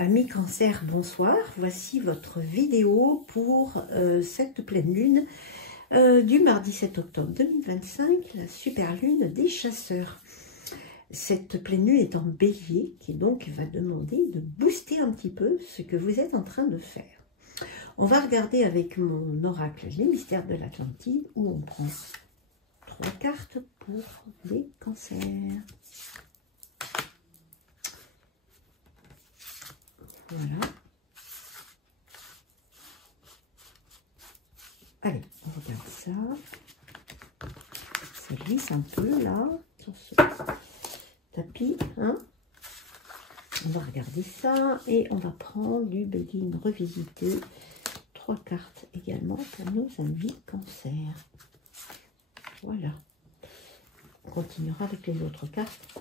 Amis Cancer, bonsoir. Voici votre vidéo pour cette pleine lune du mardi 7 octobre 2025, la super lune des chasseurs. Cette pleine lune est en bélier, qui donc va demander de booster un petit peu ce que vous êtes en train de faire. On va regarder avec mon oracle les mystères de l'Atlantide, où on prend 3 cartes pour les cancers. Voilà. Allez, on regarde ça. Ça glisse un peu là, sur ce tapis. Hein, on va regarder ça et on va prendre du Begin revisité. 3 cartes également pour nos amis cancer. Voilà. On continuera avec les autres cartes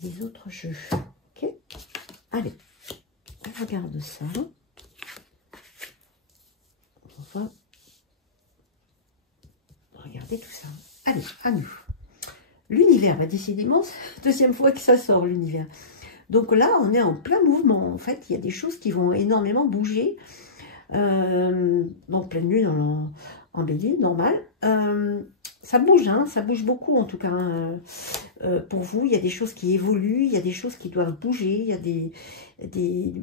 des autres jeux. Ok. Allez. On regarde ça. On va regarder tout ça. Allez, à nous. L'univers, bah décidément, c'est la deuxième fois que ça sort, l'univers. Donc là, on est en plein mouvement. En fait, il y a des choses qui vont énormément bouger. Donc, pleine lune en bélier, normal. Ça bouge, hein, ça bouge beaucoup en tout cas. Pour vous, il y a des choses qui évoluent, il y a des choses qui doivent bouger, il y a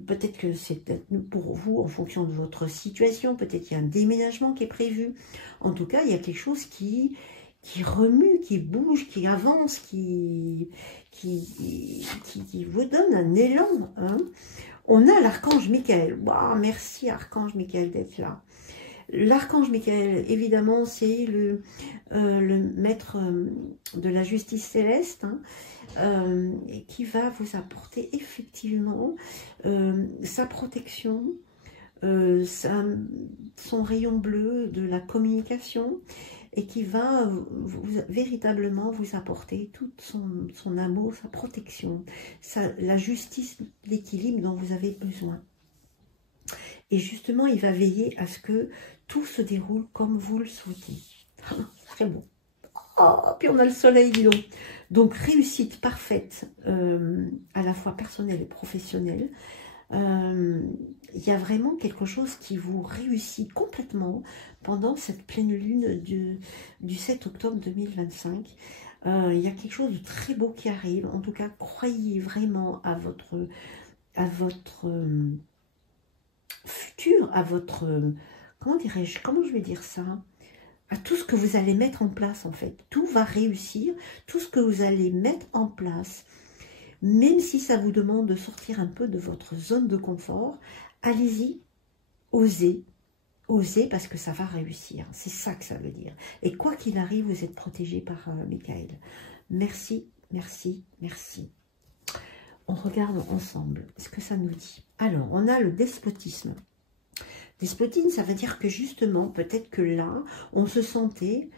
peut-être que c'est pour vous en fonction de votre situation, peut-être qu'il y a un déménagement qui est prévu. En tout cas, il y a quelque chose qui remue, qui bouge, qui avance, qui vous donne un élan. Hein. On a l'archange Michael. Wow, merci archange Michael d'être là. L'archange Michael, évidemment, c'est le maître de la justice céleste, hein, qui va vous apporter effectivement sa protection, son rayon bleu de la communication, et qui va véritablement vous apporter tout son amour, sa protection, la justice, l'équilibre dont vous avez besoin. Et justement, il va veiller à ce que tout se déroule comme vous le souhaitez. Très bon. Oh, puis on a le soleil, dis donc. Donc, réussite parfaite, à la fois personnelle et professionnelle. Il y a vraiment quelque chose qui vous réussit complètement pendant cette pleine lune du 7 octobre 2025. Il y a quelque chose de très beau qui arrive. En tout cas, croyez vraiment à votre futur, à votre, comment dirais-je, comment je vais dire ça, à tout ce que vous allez mettre en place en fait. Tout va réussir, tout ce que vous allez mettre en place, même si ça vous demande de sortir un peu de votre zone de confort, allez-y, osez, osez parce que ça va réussir. C'est ça que ça veut dire. Et quoi qu'il arrive, vous êtes protégé par Michael. Merci, merci, merci. On regarde ensemble ce que ça nous dit. Alors, on a le despotisme. Despotisme, ça veut dire que justement, peut-être que là, on se sentait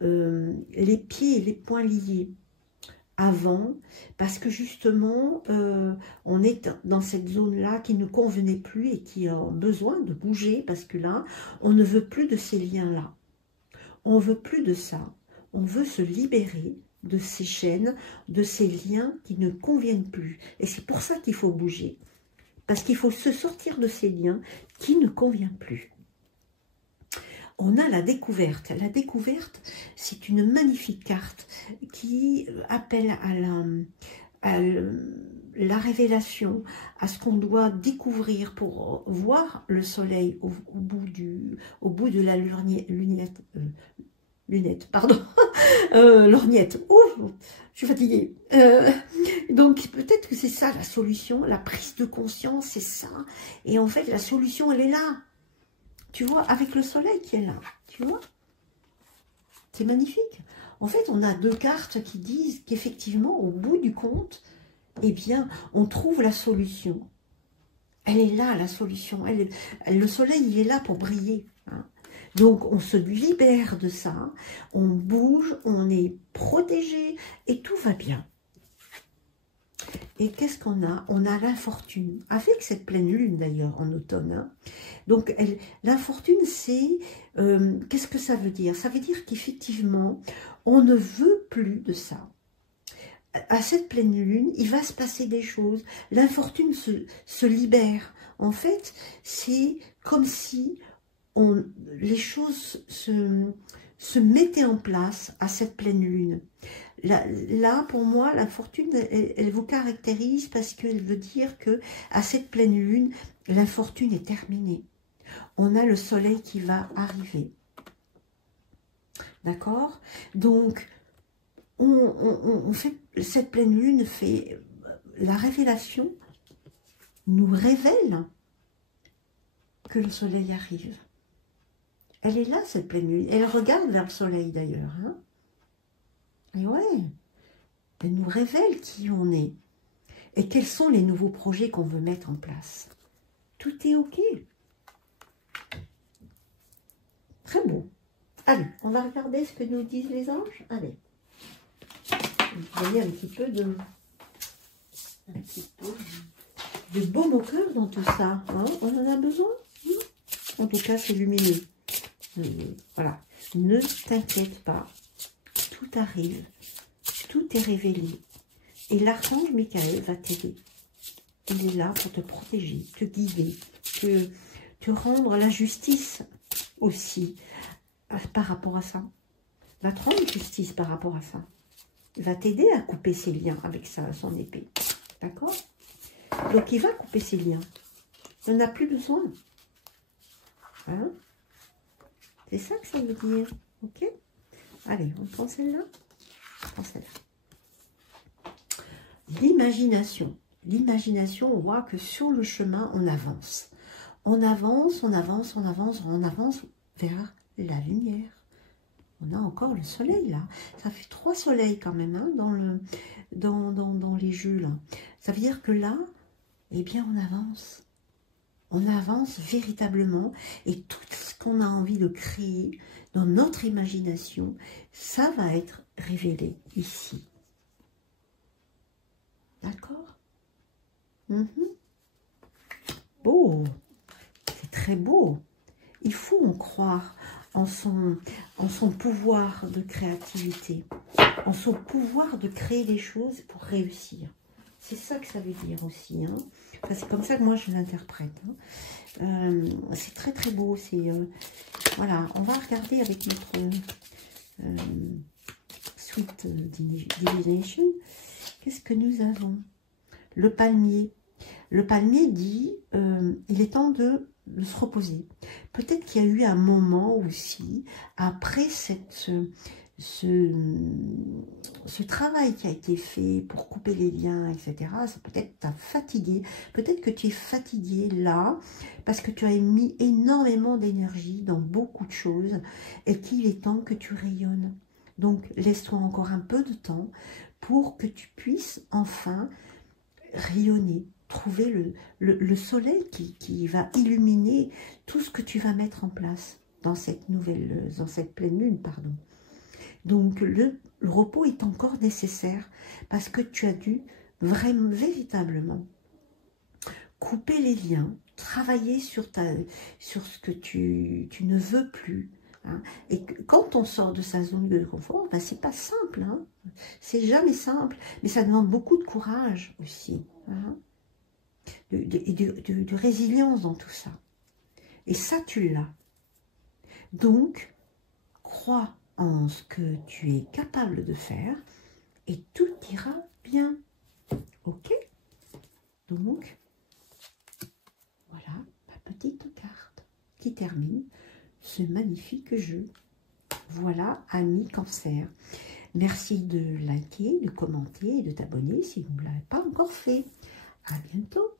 les pieds et les poings liés avant, parce que justement, on est dans cette zone-là qui ne convenait plus et qui a besoin de bouger, parce que là, on ne veut plus de ces liens-là. On ne veut plus de ça. On veut se libérer de ces chaînes, de ces liens qui ne conviennent plus. Et c'est pour ça qu'il faut bouger. Parce qu'il faut se sortir de ces liens qui ne conviennent plus. On a la découverte. La découverte, c'est une magnifique carte qui appelle à la révélation, à ce qu'on doit découvrir pour voir le soleil au bout de la lunette, pardon, lorgnette. Oh, je suis fatiguée. Donc, peut-être que c'est ça la solution, la prise de conscience, c'est ça. Et en fait, la solution, elle est là. Tu vois, avec le soleil qui est là. Tu vois, c'est magnifique. En fait, on a 2 cartes qui disent qu'effectivement, au bout du compte, eh bien, on trouve la solution. Elle est là, la solution. Le soleil, il est là pour briller. Hein. Donc, on se libère de ça, on bouge, on est protégé et tout va bien. Et qu'est-ce qu'on a? On a l'infortune, avec cette pleine lune d'ailleurs en automne. Hein. Donc, l'infortune, c'est... qu'est-ce que ça veut dire? Ça veut dire qu'effectivement, on ne veut plus de ça. à cette pleine lune, il va se passer des choses. L'infortune se libère. En fait, c'est comme si les choses se mettaient en place à cette pleine lune. Là, pour moi, la fortune, elle vous caractérise parce qu'elle veut dire que à cette pleine lune, l'infortune est terminée. On a le soleil qui va arriver. D'accord? Donc, on fait, cette pleine lune fait la révélation, nous révèle que le soleil arrive. Elle est là, cette pleine lune. Elle regarde vers le soleil, d'ailleurs. Hein? Et ouais, elle nous révèle qui on est. Et quels sont les nouveaux projets qu'on veut mettre en place. Tout est OK. Très beau. Allez, on va regarder ce que nous disent les anges. Allez. Vous voyez un petit peu de baume au cœur dans tout ça. Hein? On en a besoin. En tout cas, c'est lumineux. Voilà. Ne t'inquiète pas. Tout arrive. Tout est révélé. Et l'archange Michael va t'aider. Il est là pour te protéger, te guider, te rendre la justice aussi par rapport à ça. Va te rendre justice par rapport à ça. Il va t'aider à couper ses liens avec son épée. D'accord? Donc, il va couper ses liens. Il n'en a plus besoin. Hein? C'est ça que ça veut dire. OK? Allez, on prend celle-là. On prend celle-là. L'imagination. L'imagination, on voit que sur le chemin, on avance. On avance, on avance, on avance, on avance vers la lumière. On a encore le soleil, là. Ça fait 3 soleils, quand même, hein, dans les jeux, là. Ça veut dire que là, eh bien, on avance. On avance véritablement. Et tout ce qu'on a envie de créer dans notre imagination, ça va être révélé ici. D'accord? Beau. C'est très beau. Il faut en croire en son pouvoir de créativité, en son pouvoir de créer des choses pour réussir. C'est ça que ça veut dire aussi. Hein. Enfin, c'est comme ça que moi je l'interprète. Hein. C'est très très beau. Voilà, on va regarder avec notre Sweet Divination. Qu'est-ce que nous avons? Le palmier. Le palmier dit il est temps de se reposer. Peut-être qu'il y a eu un moment aussi, après ce travail qui a été fait pour couper les liens, etc. C'est peut-être t'as fatigué. Peut-être que tu es fatigué là, parce que tu as mis énormément d'énergie dans beaucoup de choses, et qu'il est temps que tu rayonnes. Donc, laisse-toi encore un peu de temps pour que tu puisses enfin rayonner. Trouver le soleil qui va illuminer tout ce que tu vas mettre en place dans cette pleine lune, pardon. Donc le repos est encore nécessaire parce que tu as dû vraiment, véritablement couper les liens, travailler sur ce que tu ne veux plus. Hein. Et quand on sort de sa zone de confort, ben, c'est pas simple. Hein. C'est jamais simple, mais ça demande beaucoup de courage aussi. Hein. De résilience dans tout ça. Et ça, tu l'as. Donc, crois en ce que tu es capable de faire et tout ira bien. OK? Donc, voilà ma petite carte qui termine ce magnifique jeu. Voilà, ami Cancer. Merci de liker, de commenter et de t'abonner si vous ne l'avez pas encore fait. À bientôt.